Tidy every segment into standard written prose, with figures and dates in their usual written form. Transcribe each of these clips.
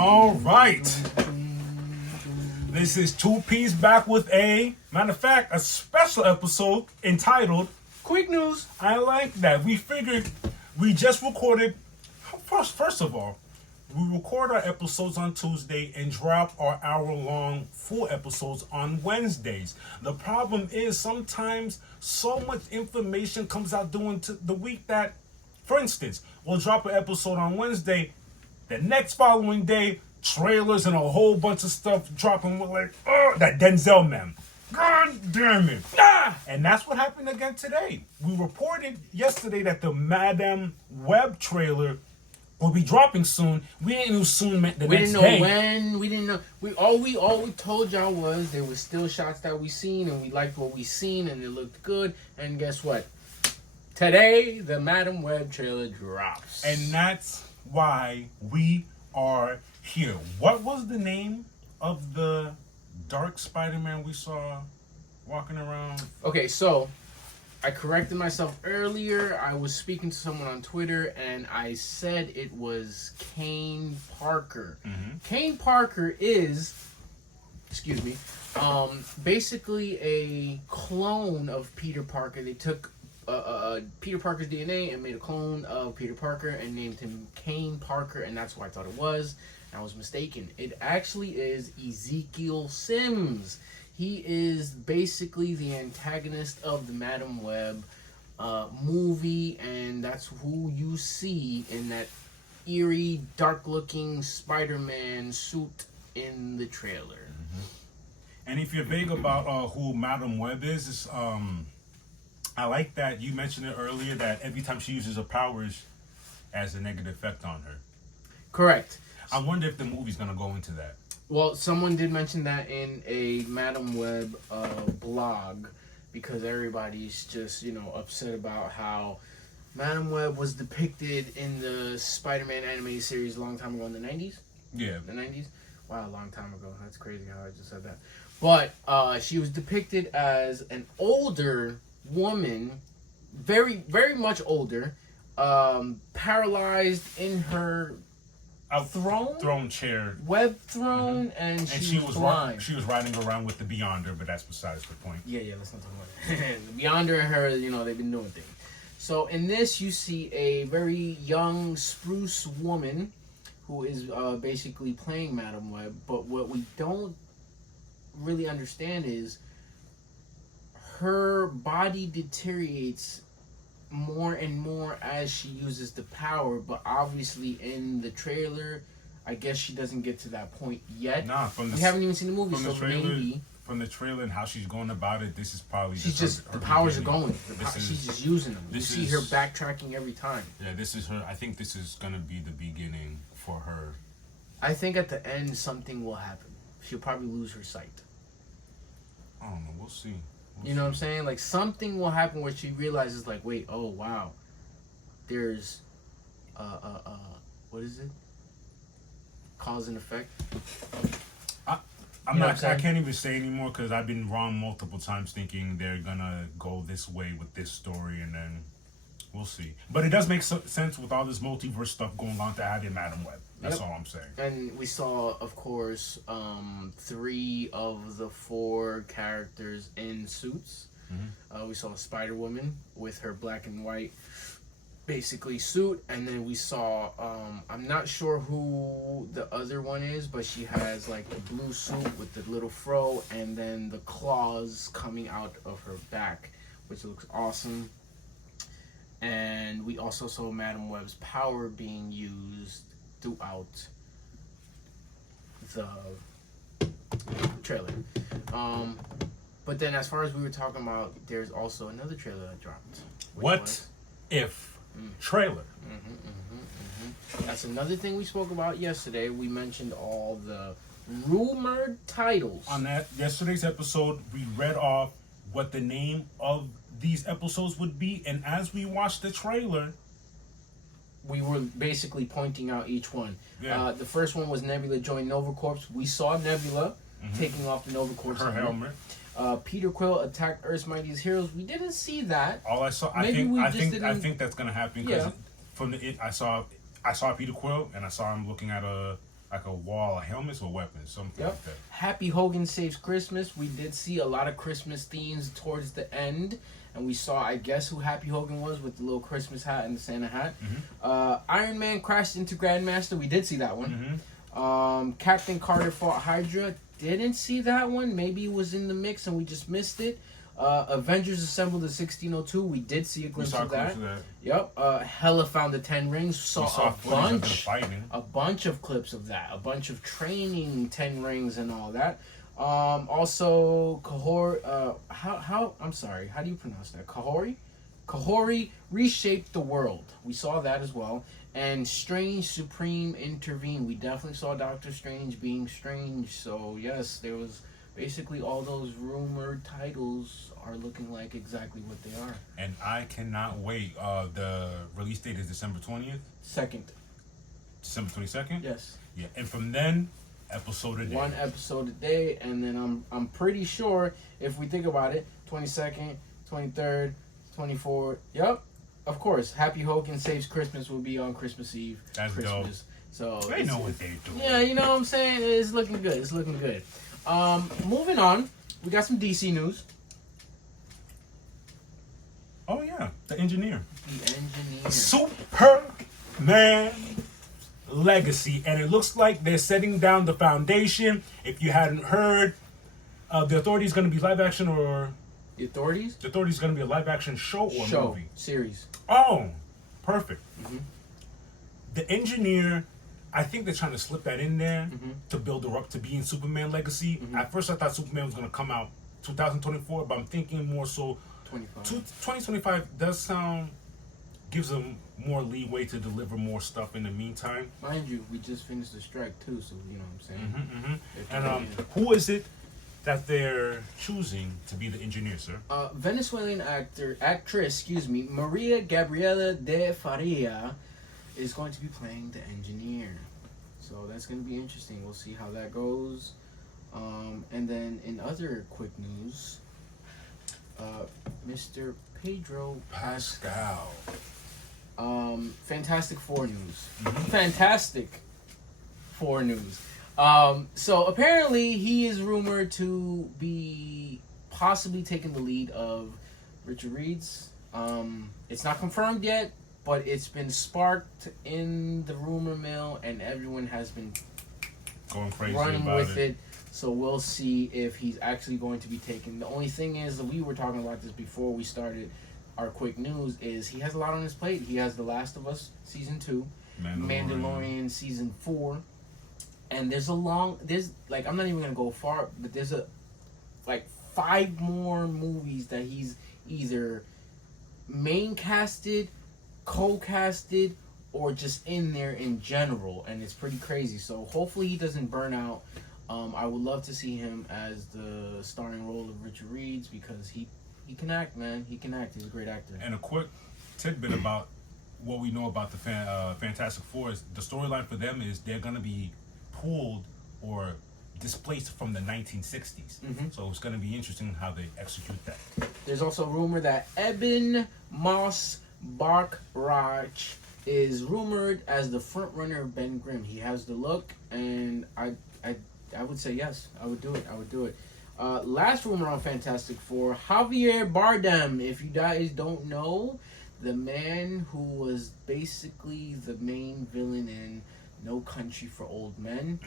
All right. This is Two P's back with matter of fact, a special episode entitled Quick News. I like that. We figured we just recorded, first of all, we record our episodes on Tuesday and drop our hour-long full episodes on Wednesdays. The problem is sometimes so much information comes out during the week that, for instance, we'll drop an episode on Wednesday, the next following day, trailers and a whole bunch of stuff dropping. We're like, oh, that Denzel man. God damn it. And that's what happened again today. We reported yesterday that the Madame Web trailer will be dropping soon. We didn't know soon meant the next day. We didn't know when. We didn't know. All we told y'all was there was still shots that we seen and we liked what we seen and it looked good. And guess what? Today, the Madame Web trailer drops. And that's why we are here. What was the name of the dark Spider-Man we saw walking around? Okay, so I corrected myself earlier. I was speaking to someone on Twitter and I said it was Kane Parker. Mm-hmm. Kane Parker is, basically a clone of Peter Parker. They took Peter Parker's DNA and made a clone of Peter Parker and named him Kane Parker, and that's what I thought it was. I was mistaken. It actually is Ezekiel Sims. He is basically the antagonist of the Madame Web movie, and that's who you see in that eerie, dark-looking Spider-Man suit in the trailer. Mm-hmm. And if you're vague about who Madame Web is, I like that you mentioned it earlier that every time she uses her powers, has a negative effect on her. Correct. I wonder if the movie's gonna go into that. Well, someone did mention that in a Madame Web blog because everybody's just, upset about how Madame Web was depicted in the Spider-Man animated series a long time ago in the 90s. Yeah. The 90s? Wow, a long time ago. That's crazy how I just said that. But she was depicted as an older woman, very, very much older, paralyzed in her throne chair, web throne, and she was blind. She was riding around with the Beyonder, but that's besides the point. Yeah, let's not talk about it. The Beyonder and her, they've been doing things. So in this, you see a very young spruce woman who is basically playing Madame Web. But what we don't really understand is her body deteriorates more and more as she uses the power, but obviously in the trailer, I guess she doesn't get to that point yet. Nah, we haven't even seen the movie, so maybe from the trailer and how she's going about it, this is probably the powers are going. She's just using them. You see her backtracking every time. Yeah, this is her. I think this is gonna be the beginning for her. I think at the end something will happen. She'll probably lose her sight. I don't know. We'll see. You know what I'm saying? Like, something will happen where she realizes, like, wait, oh, wow. There's, what is it? Cause and effect? I can't even say anymore because I've been wrong multiple times thinking they're gonna go this way with this story, and then we'll see. But it does make sense with all this multiverse stuff going on to have in Madame Web. That's all I'm saying. And we saw, of course, 3 of the 4 characters in suits. Mm-hmm. We saw Spider-Woman with her black and white, basically, suit. And then we saw, I'm not sure who the other one is, but she has, like, the blue suit with the little fro and then the claws coming out of her back, which looks awesome. And we also saw Madame Web's power being used throughout the trailer. But then as far as we were talking about, there's also another trailer that dropped. What if trailer? That's another thing we spoke about yesterday. We mentioned all the rumored titles. On that yesterday's episode, we read off what the name of these episodes would be, and as we watched the trailer, we were basically pointing out each one. Yeah. The first one was Nebula joined Nova Corps. We saw Nebula taking off the Nova Corps helmet. Peter Quill attacked Earth's Mightiest Heroes. We didn't see that. All I saw, I think that's gonna happen because from the I saw Peter Quill and I saw him looking at a like a wall of helmets or weapons, something Yep. like that. Happy Hogan Saves Christmas. We did see a lot of Christmas themes towards the end. And we saw, I guess, who Happy Hogan was with the little Christmas hat and the Santa hat. Iron Man crashed into Grandmaster. We did see that one. Captain Carter fought Hydra. Didn't see that one. Maybe it was in the mix and we just missed it. Avengers assembled in 1602. We did see a glimpse of that. Yep. Hela found the 10 rings. Saw a bunch of clips of that. A bunch of training 10 rings and all that. Also, Kahori. I'm sorry. How do you pronounce that? Kahori. Kahori reshaped the world. We saw that as well. And Strange Supreme intervened. We definitely saw Doctor Strange being strange. So yes, there was basically all those rumored titles are looking like exactly what they are. And I cannot wait. The release date is December 20th. December 22nd. Yes. Yeah, and from then, episode a day. One episode a day, and then I'm pretty sure if we think about it, 22nd, 23rd, 24th. Yep. Of course, Happy Hogan Saves Christmas will be on Christmas Eve. That's Christmas. dope. So they know what they do. Yeah, you know what I'm saying? It's looking good. It's looking good. Moving on, we got some DC news. Oh yeah, the engineer. The engineer. Superman legacy, and it looks like they're setting down the foundation. If you hadn't heard, the Authority is going to be live action, or The Authorities? The Authority is going to be a live action show or movie? Series. Oh, perfect. The engineer, I think they're trying to slip that in there to build her up to being Superman legacy. At first, I thought Superman was going to come out 2024, but I'm thinking more so 2025 gives them more leeway to deliver more stuff in the meantime. Mind you, we just finished the strike too, so you know what I'm saying. And who is it that they're choosing to be the engineer, sir? Venezuelan actress, Maria Gabriela de Faria is going to be playing the engineer. So that's going to be interesting. We'll see how that goes. And then in other quick news, Mr. Pedro Pascal. Fantastic Four news. Fantastic Four news. So apparently he is rumored to be possibly taking the lead of Richard Reed's. It's not confirmed yet, but it's been sparked in the rumor mill, and everyone has been going crazy running about with it. So we'll see if he's actually going to be taken. The only thing is that we were talking about this before we started our quick news is he has a lot on his plate. He has The Last of Us season 2, Mandalorian season 4, and there's I'm not even gonna go far, but there's 5 more movies that he's either main casted, co-casted, or just in there in general, and it's pretty crazy. So hopefully he doesn't burn out. I would love to see him as the starring role of Richard Reed because he can act, man. He can act. He's a great actor. And a quick tidbit about what we know about the Fantastic Four is the storyline for them is they're going to be pulled or displaced from the 1960s. So it's going to be interesting how they execute that. There's also a rumor that Eben Moss Bachrach is rumored as the frontrunner of Ben Grimm. He has the look, and I would say yes. I would do it. Last rumor on Fantastic Four, Javier Bardem. If you guys don't know, the man who was basically the main villain in No Country for Old Men.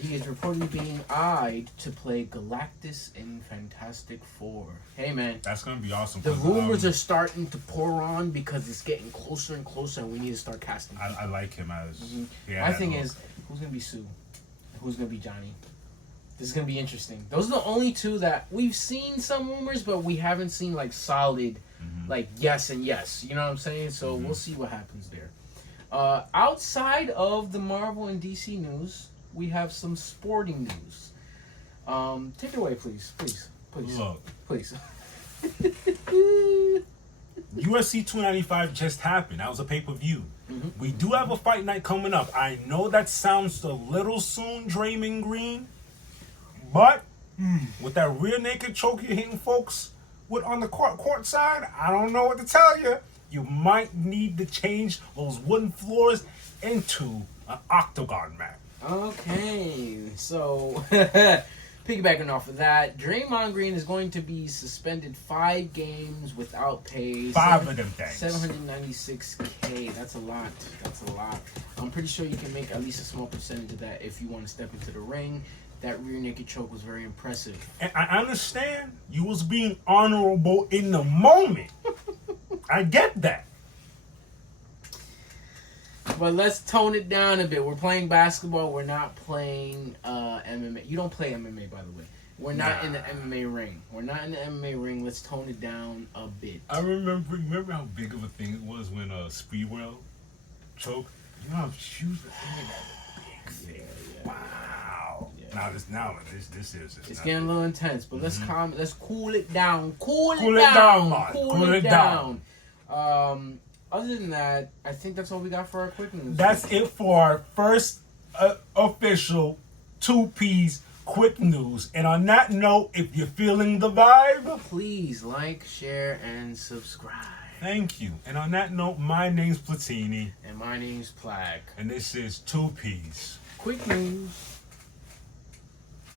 He is reportedly being eyed to play Galactus in Fantastic Four. Hey, man. That's going to be awesome. The rumors are starting to pour on because it's getting closer and closer, and we need to start casting. I like him as... My thing is, who's going to be Sue? Who's going to be Johnny? This is going to be interesting. Those are the only two that we've seen some rumors, but we haven't seen solid, yes and yes. You know what I'm saying? So we'll see what happens there. Outside of the Marvel and DC news, we have some sporting news. Take it away, please. Look. Please. UFC 295 just happened. That was a pay-per-view. We do have a fight night coming up. I know that sounds a little soon, Draymond Green, but with that rear naked choke you're hitting folks with on the court side, I don't know what to tell you. You might need to change those wooden floors into an octagon mat. Okay, so piggybacking off of that, Draymond Green is going to be suspended 5 games without pay. 5 of them things. $796K. That's a lot. That's a lot. I'm pretty sure you can make at least a small percentage of that if you want to step into the ring. That rear naked choke was very impressive. And I understand you was being honorable in the moment. I get that. But let's tone it down a bit. We're playing basketball. We're not playing MMA. You don't play MMA, by the way. We're not in the MMA ring. We're not in the MMA ring. Let's tone it down a bit. I remember how big of a thing it was when Speedwell choked. You know how huge the thing that big thing. Wow. Yeah. This is. It's getting a little intense, but let's cool it down. Cool Cool it it down. down, Cool it down. Other than that, I think that's all we got for our quick news. That's it for our first official 2P's quick news. And on that note, if you're feeling the vibe, please like, share, and subscribe. Thank you. And on that note, my name's Platini. And my name's Plag. And this is 2P's Quick news.